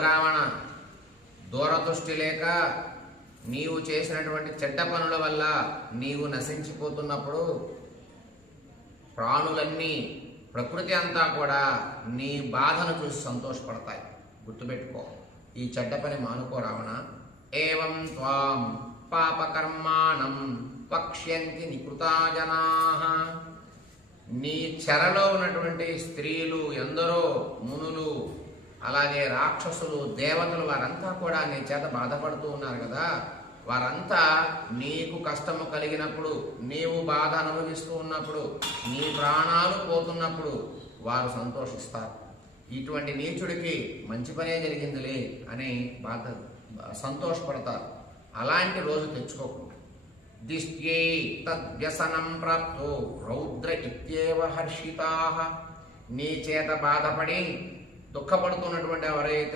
రావణ, దూరదృష్టి లేక నీవు చేసినటువంటి చెడ్డ పనుల వల్ల నీవు నశించిపోతున్నప్పుడు ప్రాణులన్నీ, ప్రకృతి అంతా కూడా నీ బాధను చూసి సంతోషపడతాయి. గుర్తుపెట్టుకో, ఈ చెడ్డ పని మానుకో రావణ. ఏవం త్వాం పాపకర్మాణం పక్ష్యంతి నికృతా జనాః. నీ చెరలో ఉన్నటువంటి స్త్రీలు ఎందరో, మునులు, అలాగే రాక్షసులు, దేవతలు, వారంతా కూడా నీ చేత బాధపడుతూ ఉన్నారు కదా. వారంతా నీకు కష్టము కలిగినప్పుడు, నీవు బాధ అనుభవిస్తూ ఉన్నప్పుడు, నీ ప్రాణాలు పోతున్నప్పుడు వారు సంతోషిస్తారు. ఇటువంటి నీచుడికి మంచి పనే జరిగిందిలే అని సంతోషపడతారు. అలాంటి రోజు తెచ్చుకోకుండా. దిష్ట్యై తద్వ్యసనం ప్రాప్తో రౌద్ర ఇత్యేవ హర్షితాః. నీ చేత బాధపడి దుఃఖపడుతున్నటువంటి ఎవరైతే